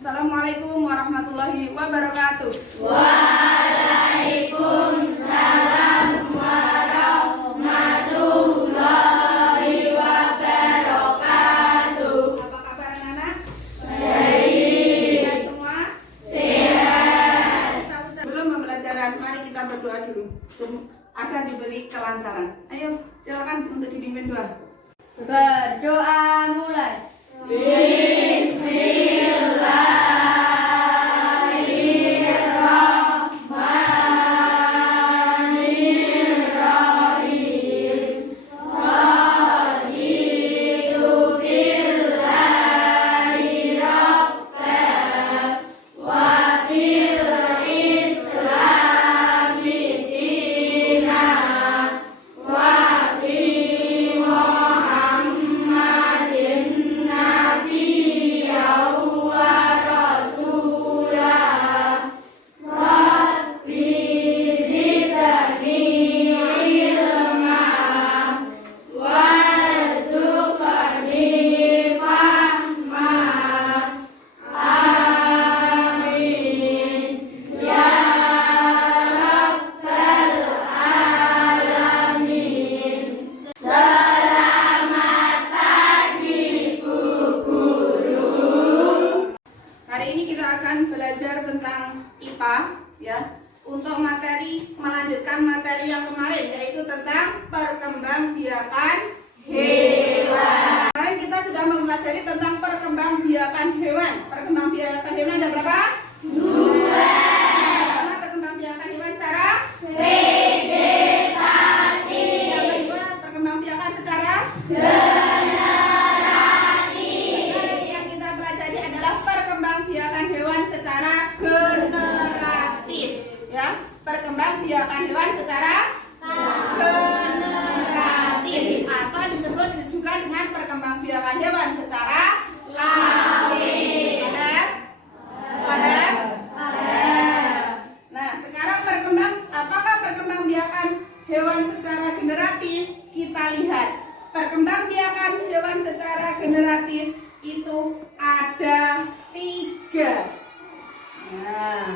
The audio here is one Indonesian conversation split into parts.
Assalamualaikum warahmatullahi wabarakatuh. Waalaikumsalam warahmatullahi wabarakatuh. Apa kabar anak-anak? Baik. Sehat semua? Sehat. Sebelum pembelajaran, mari kita berdoa dulu agar diberi kelancaran. Ayo, silakan untuk dipimpin doa. Berdoa mulai. Bismillahirrahmanirrahim. Raditu billahi rabban wa bil islami dinan wa bi Muhammadin nabiyyan wa rasulah. Rabbi zidni ilma warzuqni fahma. Amin ya rabbal alamin. Selamat pagi Bu Guru. Hari ini kita akan belajar tentang IPA ya. Untuk materi melanjutkan materi yang kemarin yaitu tentang perkembangbiakan hewan. Kemarin kita sudah mempelajari tentang perkembangbiakan hewan. Perkembangbiakan hewan ada berapa? 2. Pertama, perkembangbiakan hewan secara Vegetatif. yang kedua, perkembangbiakan secara Generatif. yang kita pelajari adalah perkembangbiakan hewan secara generatif ya. Perkembangbiakan hewan secara generatif atau disebut juga dengan perkembangbiakan hewan secara kawin. Paham? Nah, sekarang apakah perkembangbiakan hewan secara generatif? Kita lihat. Perkembangbiakan hewan secara generatif itu ada 3. Nah,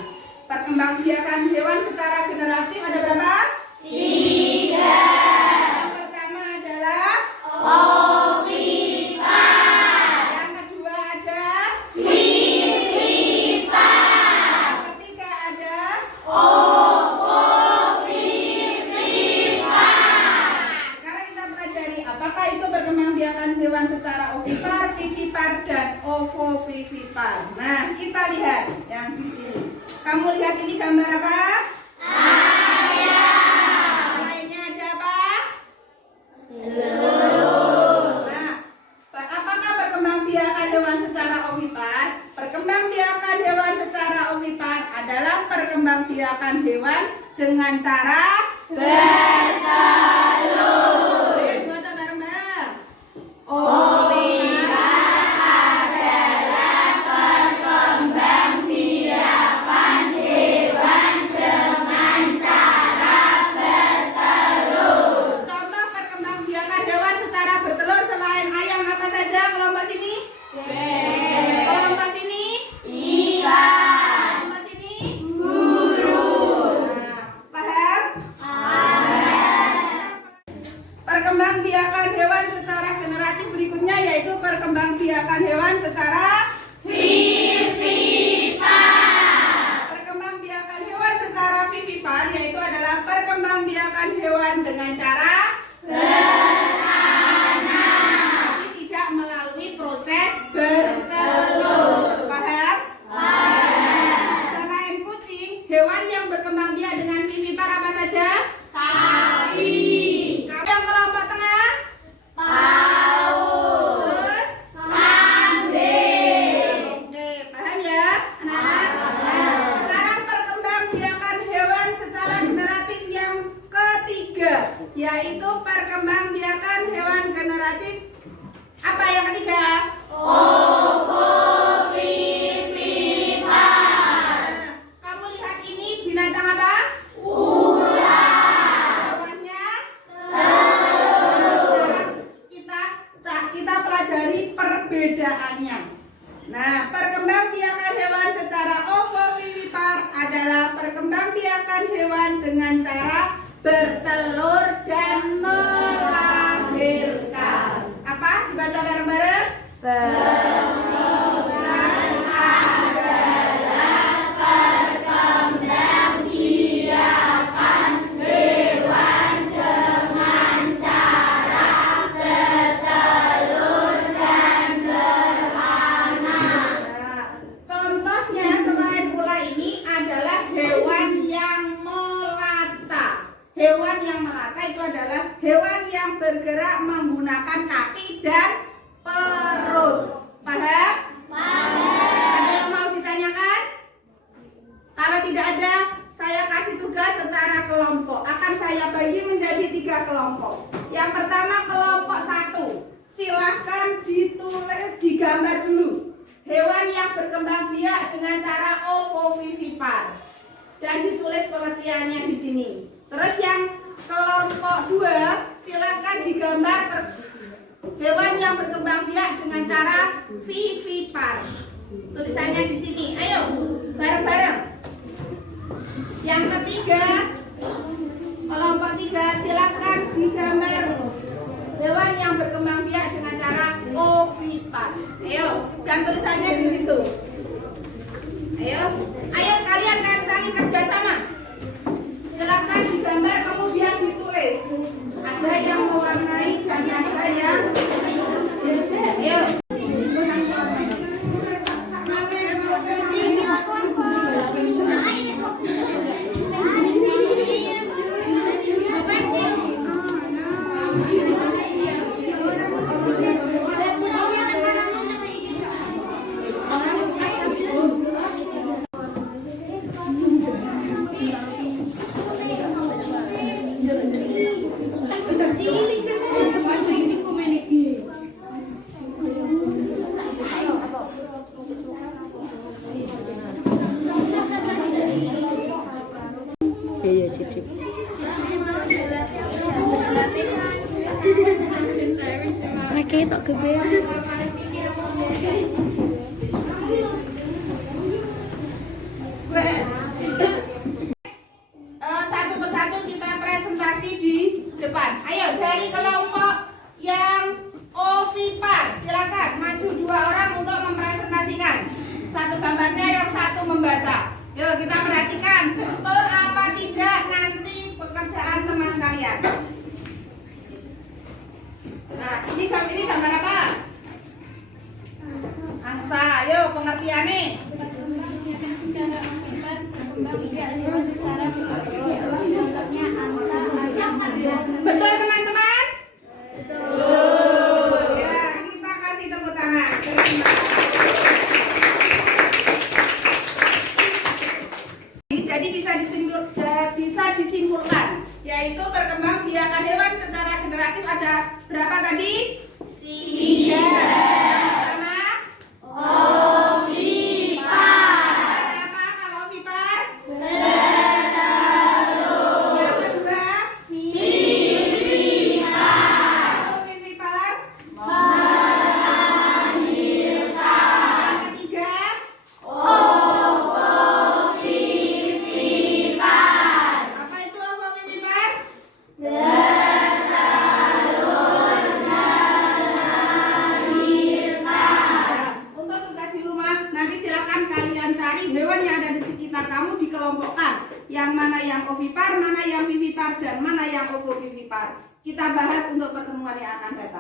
perkembangbiakan hewan secara generatif ada berapa? 3. Yang pertama adalah Ovipar. yang kedua ada Vivipar. yang ketiga ada Ovovivipar. sekarang kita pelajari apakah itu perkembangbiakan hewan secara ovipar, vivipar, dan ovovivipar. Nah, kita lihat yang di sini. Kamu lihat ini gambar apa? Ayam. Lainnya ada apa? Telur. Nah, apakah perkembangbiakan hewan secara ovipar? Perkembangbiakan hewan secara ovipar adalah perkembangbiakan hewan dengan cara Bertelur. Ayo baca bareng-bareng. Ovipar adalah perkembangbiakan hewan dengan cara bertelur. Contoh perkembangbiakan hewan secara bertelur selain ayam apa saja? Kelompok sini? Kelompok sini? Ikan. Kelompok sini? Burung. Nah, paham? Ayam. Perkembangbiakan hewan secara generatif berikutnya bergerak menggunakan kaki dan perut. Paham? Ada yang mau ditanyakan? Kalau tidak ada, saya kasih tugas secara kelompok. Akan saya bagi menjadi 3 kelompok. Yang pertama kelompok 1. Silahkan ditulis, digambar dulu hewan yang berkembang biak dengan cara ovovivipar dan ditulis pengertiannya di sini. Terus yang kelompok 2, silahkan digambar hewan yang berkembang biak dengan cara vivipar. Tulisannya di sini. Ayo bareng-bareng. Yang ketiga, kelompok 3, silahkan digambar hewan yang berkembang biak dengan cara ovipar. Ayo, dan tulisannya di situ. Ayo kalian saling kerjasama. Silakan digambar kemudian ditulis. Ada yang mewarnai dan ada yang ayo. Iya, sip. Pakai tak kebayang. Satu persatu kita presentasi di depan. Ayo dari kelompok yang ovipar, silakan maju 2 orang untuk mempresentasikan. Satu gambarnya, yang satu membaca. Yuk kita perhatikan betul apa tidak nanti pekerjaan teman kalian. Nah ini gambar apa? Angsa. Ayo pengertiannya. Betul teman-teman? Betul. Ya, kita kasih tepuk tangan. Jadi bisa disimpulkan, yaitu perkembangbiakan hewan secara generatif ada berapa tadi? 3. Pertama, ovipar. Apa kalau ovipar? Bertelur. Yang kedua, vivipar. Untuk vivipar? Melahirkan. Yang ketiga, apa itu ovovivipar? Untuk tugas di rumah, nanti silakan kalian cari hewan yang ada di sekitar kamu, dikelompokkan. Yang mana yang ovipar, mana yang vivipar, dan mana yang ovovivipar. Kita bahas untuk pertemuan yang akan datang.